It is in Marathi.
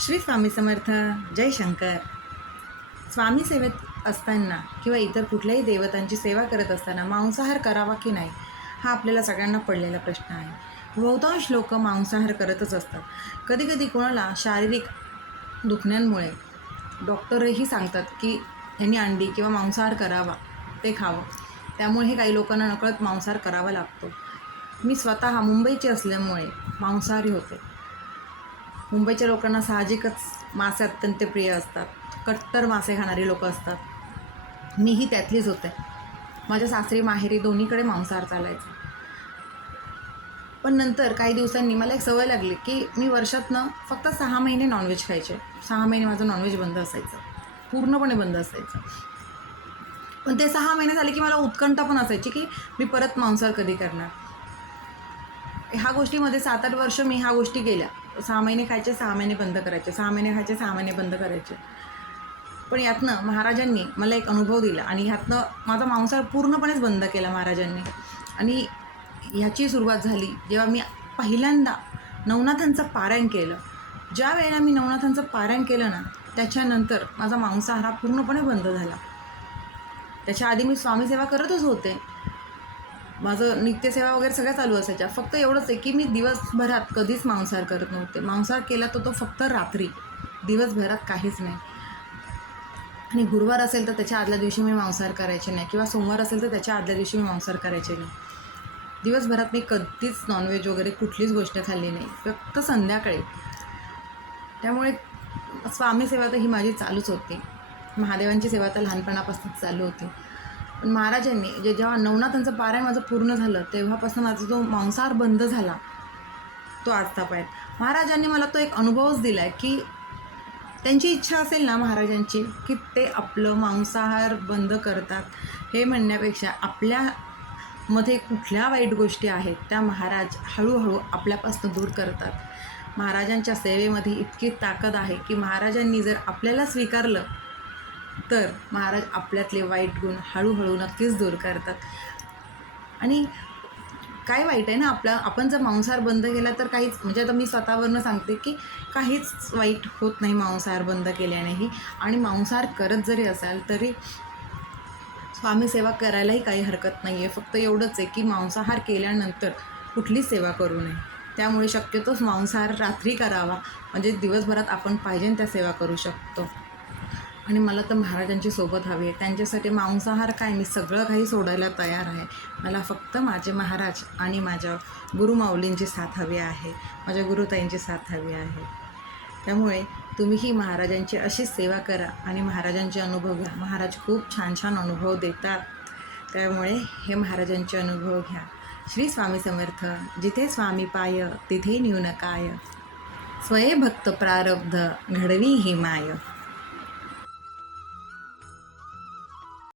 श्री स्वामी समर्थ जय शंकर. स्वामी सेवेत असताना किंवा इतर कुठल्याही देवतांची सेवा करत असताना मांसाहार करावा की नाही हा आपल्याला सगळ्यांना पडलेला प्रश्न आहे. बहुतांश लोक मांसाहार करतच असतात. कधीकधी कोणाला शारीरिक दुखण्यांमुळे डॉक्टरही सांगतात की यांनी अंडी किंवा मांसाहार करावा ते खावं. त्यामुळे हे काही लोकांना नकळत मांसाहार करावा लागतो. मी स्वतः मुंबईची असल्यामुळे मांसाहारी होते. मुंबईच्या लोकांना साहजिकच मासे अत्यंत प्रिय असतात. कट्टर मासे खाणारी लोक असतात. मीही त्यातलीच होते. माझ्या सासरी माहेरी दोन्हीकडे मांसाहार चालायचा. पण नंतर काही दिवसांनी मला एक सवय लागली की मी वर्षातनं फक्त सहा महिने नॉनव्हेज खायचे. सहा महिने माझं नॉनव्हेज बंद असायचं. पूर्णपणे बंद असायचं. पण ते सहा महिने झाले की मला उत्कंठा पण असायची की मी परत मांसाहार कधी करणार? ह्या गोष्टीमध्ये सात आठ वर्ष मी ह्या गोष्टी केल्या. सहा महिने खायचे सहा महिने बंद करायचे. सहा महिने खायचे सहा महिने बंद करायचे. पण यातनं महाराजांनी मला एक अनुभव दिला आणि ह्यातनं माझा मांसाहार पूर्णपणेच बंद केला महाराजांनी. आणि ह्याची सुरुवात झाली जेव्हा मी पहिल्यांदा नवनाथांचं पारायण केलं. ज्या वेळेला मी नवनाथांचं पारायण केलं ना त्याच्यानंतर माझा मांसाहार हा पूर्णपणे बंद झाला. त्याच्या आधी मी स्वामीसेवा करतच होते. माझं नित्यसेवा वगैरे सगळ्या चालू असायच्या. फक्त एवढंच आहे की मी दिवसभरात कधीच मांसाहार करत नव्हते. मांसाहार केला तर तो फक्त रात्री. दिवसभरात काहीच नाही. आणि गुरुवार असेल तर त्याच्या आदल्या दिवशी मी मांसाहार करायचे नाही. किंवा सोमवार असेल तर त्याच्या आदल्या दिवशी मी मांसाहार करायचे नाही. दिवसभरात मी कधीच नॉनव्हेज वगैरे कुठलीच गोष्ट खाल्ली नाही. फक्त संध्याकाळी. त्यामुळे स्वामी सेवा तर ही माझी चालूच होती. महादेवांची सेवा तर लहानपणापासूनच चालू होती. पण महाराजांनी जे जेव्हा नवनाथांचं पारायण माझं पूर्ण झालं तेव्हापासून माझा जो मांसाहार बंद झाला तो आजतापायत महाराजांनी मला तो एक अनुभवच दिला आहे की त्यांची इच्छा असेल ना महाराजांची की ते आपलं मांसाहार बंद करतात. हे म्हणण्यापेक्षा आपल्यामध्ये कुठल्या वाईट गोष्टी आहेत त्या महाराज हळूहळू आपल्यापासून दूर करतात. महाराजांच्या सेवेमध्ये इतकी ताकद आहे की महाराजांनी जर आपल्याला स्वीकारलं तर महाराज आपल्यातले वाईट गुण हळूहळू नक्कीच दूर करतात. आणि काय वाईट आहे ना आपला आपण जर मांसाहार बंद केला तर काहीच म्हणजे आता मी स्वतःवरनं सांगते की काहीच वाईट होत नाही मांसाहार बंद केल्यानेही. आणि मांसाहार करत जरी असाल तरी स्वामी सेवा करायलाही काही हरकत नाही आहे फक्त एवढंच आहे की मांसाहार केल्यानंतर कुठलीच सेवा करू नये. त्यामुळे शक्यतोच मांसाहार रात्री करावा. म्हणजे दिवसभरात आपण पाहिजे त्या सेवा करू शकतो. आणि मला तर महाराजांची सोबत हवी आहे. त्यांच्यासाठी मांसाहार काय? मी सगळं काही सोडायला तयार आहे. मला फक्त माझे महाराज आणि माझ्या गुरुमाऊलींची साथ हवी आहे. माझ्या गुरुताईंची साथ हवी आहे. त्यामुळे तुम्हीही महाराजांची अशीच सेवा करा आणि महाराजांचे अनुभव घ्या. महाराज खूप छान छान अनुभव देतात. त्यामुळे हे महाराजांचे अनुभव घ्या. श्री स्वामी समर्थ जिथे स्वामी पाय तिथे न्यून काय भक्त प्रारब्ध घडवी ही माय.